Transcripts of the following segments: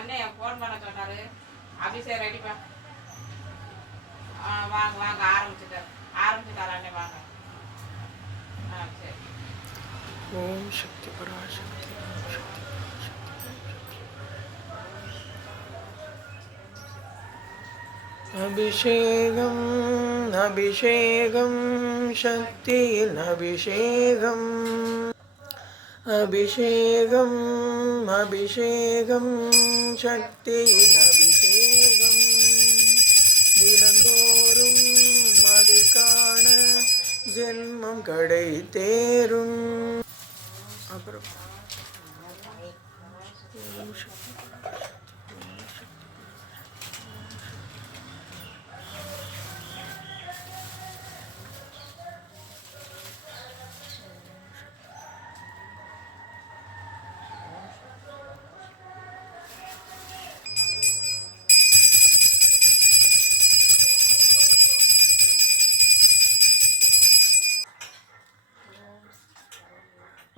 அண்ணன் ஃபோன் பண்ண சொன்னாரு. அபிஷேக் ரெடிப்பா. வாங்க வாங்க ஆரம்பிச்சுட்டார் அண்ணே வாங்க. சரி. ஓம் சக்தி பராசக்தி. அபிஷேகம் அபிஷேகம் சக்தியின் அபிஷேகம் அபிஷேகம் அபிஷேகம் சக்தியின் அபிஷேகம் தினந்தோறும் அதை காண ஜென்மம் கடை தேரும். அப்புறம்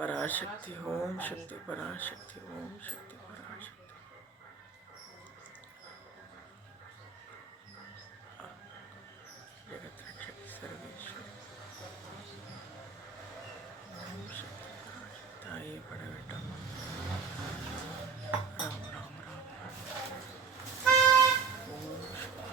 पराशक्ति ओम शक्ति पराशक्ति ओम शक्ति पराशक्ति जगत रक्षक सर्वेश्वर ओम शक्ति पराशक्ति ताये पड़वेटा राम राम राम ओम शक्ति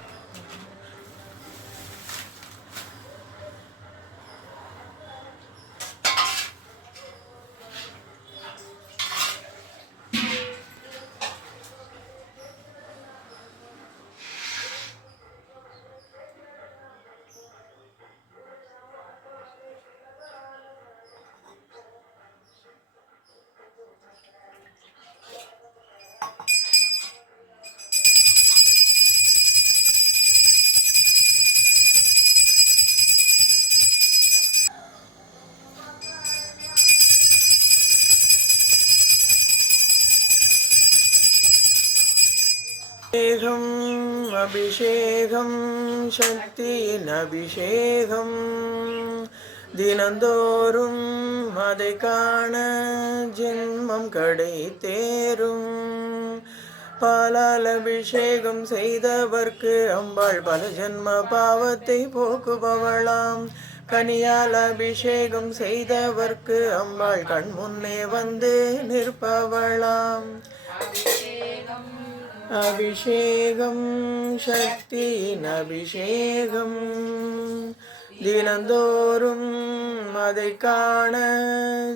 அபிஷேகம் சக்தியின் அபிஷேகம் தினந்தோறும் அதை காண ஜென்மம் கடை தேரும். பாலால் அபிஷேகம் செய்தவர்க்கு அம்பாள் பல ஜென்ம பாவத்தை போக்குபவளாம். கனியால் அபிஷேகம் செய்தவர்க்கு அம்பாள் கண் முன்னே வந்து நிற்பவளாம். அபிஷேகம் சக்தியின் அபிஷேகம் தினந்தோறும் அதை காண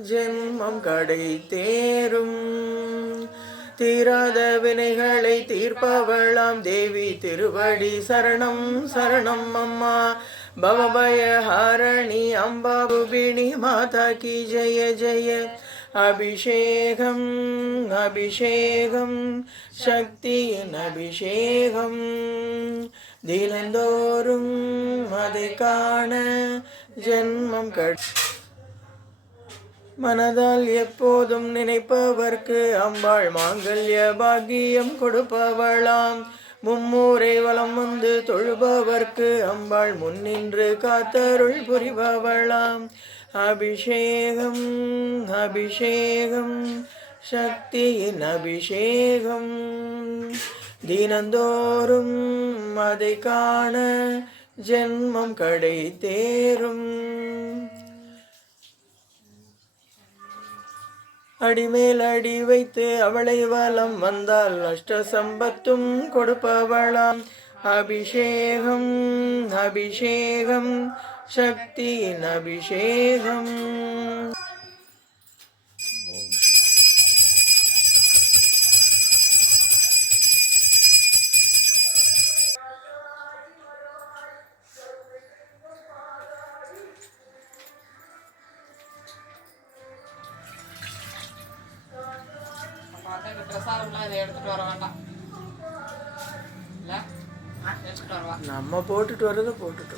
ஜென்மம் கடை தேரும். தீராத வினைகளை தீர்ப்பவளாம் தேவி திருவடி சரணம் சரணம் அம்மா. பவபயஹாரணி அம்பா ரூபிணி மாதா கி ஜெய ஜெய. அபிஷேகம் அபிஷேகம் சக்தியின் அபிஷேகம் தினந்தோறும் அதை காண ஜென்மம் மனதால் எப்போதும் நினைப்பவர்க்கு அம்பாள் மாங்கல்ய பாக்கியம் கொடுப்பவளாம். மும்மூரை வலம் வந்து தொழுபவர்க்கு அம்பாள் முன்னின்று காத்தருள் புரிபவளாம். அபிஷேகம் அபிஷேகம் சக்தியின் அபிஷேகம் தினந்தோறும் அதை காண ஜென்மம் கடை தேரும். அடிமேல் அடி வைத்து அவளை வலம் வந்தால் அஷ்ட சம்பத்தும் கொடுப்பவளாம். அபிஷேகம் அபிஷேகம் சக்தியின் அபிஷேகம். பிரசாதம்லாம் இதை எடுத்துட்டு வர வேண்டாம். நம்ம போட்டுட்டு வரத போட்டுட்டு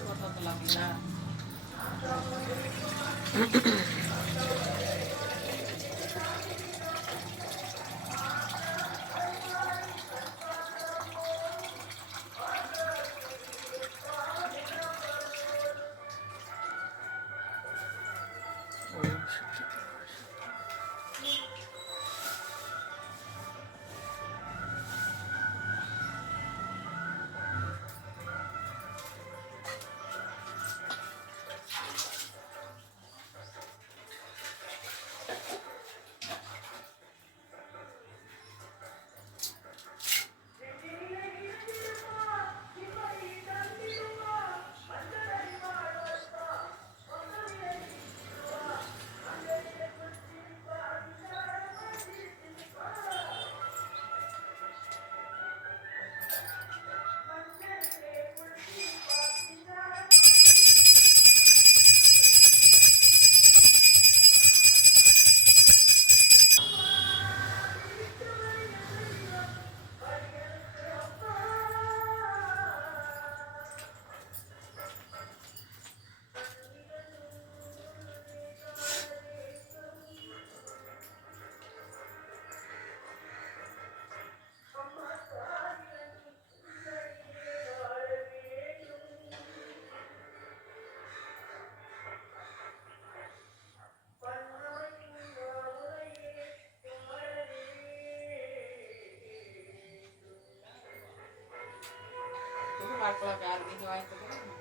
பார்க்கலாம் யார் நீங்கள் வாங்கி கொடுக்குறீங்க.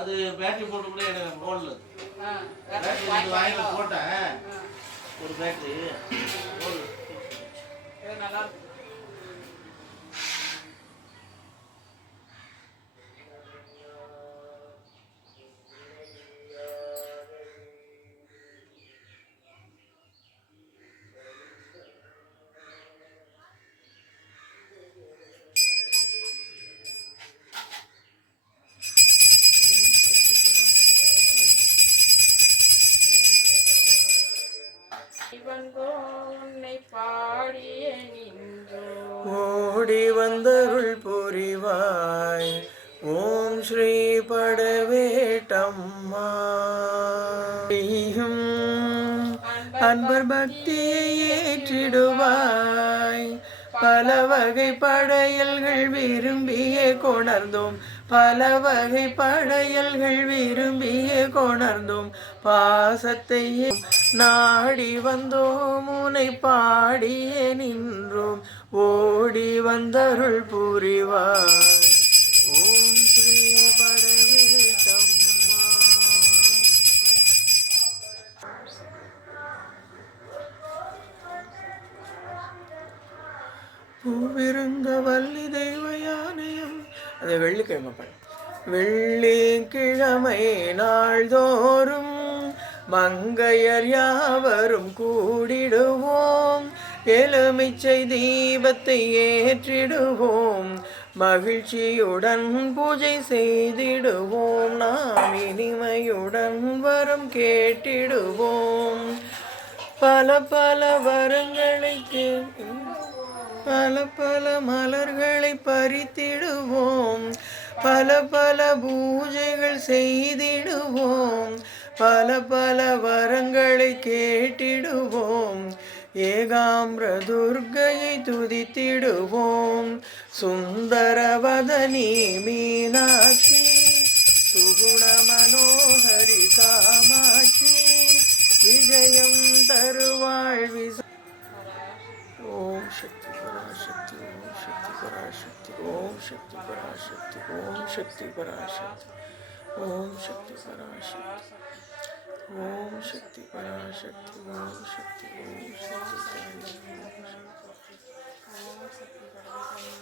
அது பேட்டரி போட்டு கூட எனக்கு போடல. ஆ பேட்டரி வாங்கி போட்டேன் ஒரு பேட்டரி போடல. இது நல்லா இருக்கு. வந்தோ உன்னை பாடிய நின்றோ ஓடி வந்தருள் புரிவாய் ஓம் ஸ்ரீ படவேட்டம்மா. அன்பர் பக்தியை ஏற்றிடுவாய் பல வகை படையல்கள் விரும்பிய கொணர்ந்தோம் பல வகை படையல்கள் விரும்பிய கொணர்ந்தோம் பாசத்தை நாடி வந்தோம் உனை பாடிய நின்றோம் ஓடி வந்தருள் புரிவாய் ஓம் ஸ்ரீ படவேட்டம்மா. பூவிருந்த வள்ளி தெய்வ யானையம் அது வெள்ளிக்கிழமை பாடு. வெள்ளிக்கிழமை நாள்தோறும் மங்கையர் யாவரும் கூடிடுவோம் எலுமிச்சை தீபத்தை ஏற்றிடுவோம் மகிழ்ச்சியுடன் பூஜை செய்திடுவோம் நாம் இனிமையுடன் வரம் கேட்டிடுவோம் பல பல வரங்களை பல பல மலர்களை பறித்திடுவோம் பல பல பூஜைகள் செய்திடுவோம் பல பல வரங்களை கேட்டிடுவோம் ஏகாம்பிர துர்க்கையை துதித்திடுவோம் சுந்தரவதனி மீனாட்சி சுகுண மனோஹரி காமாட்சி விஜயம் தருவாள் ஓம் சக்தி பராசக்தி ஓம் சக்தி பராசக்தி ஓம் சக்தி பராசக்தி ஓம் சக்தி பராசக்தி ஓம் சக்தி பராசக்தி ஓம் சக்தி பராசக்தி ஓம் சக்தி பராசக்தி.